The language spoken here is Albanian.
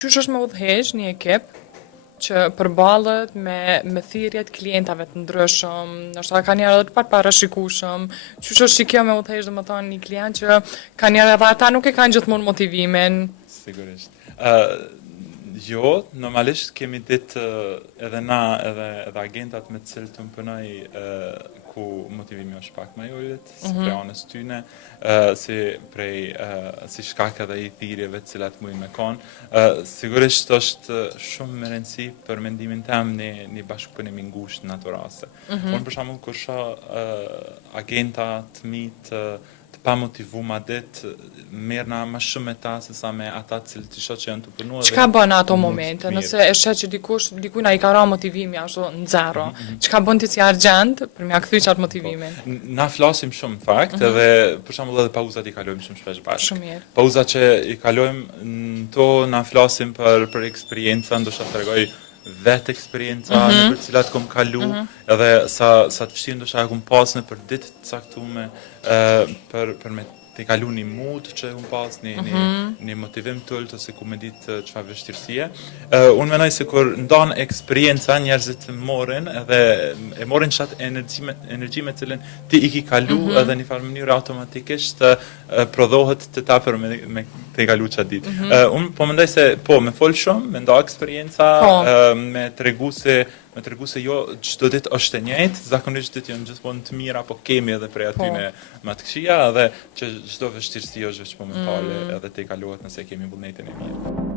Qysh është me udhëheq një ekip që përballet me thirrjet klientave të ndryshëm, ndoshta kanë njerëz të parashikueshëm. Qysh është që kjo me udhëheq, domethënë një klient që kanë njerëz edhe ata nuk e kanë gjithmonë motivimin. Sigurisht. Jo, normalisht kemi ditë edhe na edhe agentat me të cilët unë punoj ku motivimi është pak më i ulët, si prej anës tyne, si shkak edhe i thirrjeve të cilat mujnë me konë. Sigurisht është shumë me rëndësi për mendimin tem një bashkëpunim i ngushtë në ato raste. Unë për shembull kur shoh agenta të mi të pa motivu ma ditë, merrna më shumë me ta se sa me ata cilët i shoh që janë të punuar. Çka bën ato momente? Nëse e sheh që dikujt na i ka rënë motivimi ashtu në zero, çka bën ti si argjent për m'ia kthy çat motivimin? Na flasim shumë fakt, edhe për shembull edhe pauzat i kalojmë shumë shpesh bashkë. Shumë mirë. Pauzat që i kalojmë to na flasim për eksperiencën, ndoshta tregoj vetë eksperienca në për cilat kom kalu, edhe sa të vështirë ndoshta kom pas në për ditë të caktume, për me të kalu një mood që kom pas, një motivim tëllët, ose ku me ditë çfarë vështirësie. Unë menoj se kur ndan eksperienca, njerëzit morën edhe e morën qatë energji me cilën ti i ki kalu, edhe një farë mënyrë automatikisht prodhohet të ta për me të kalu qatë ditë. Unë po mendoj se me fol shumë, me nda eksperienca, me tregu se jo çdo ditë është e njëjtë, zakonisht ditë janë gjithmonë të mira, po kemi edhe prej atyne më të këqija, edhe që çdo vështirësi është veç momentale edhe te kalohet nëse kemi vullnetin e mirë.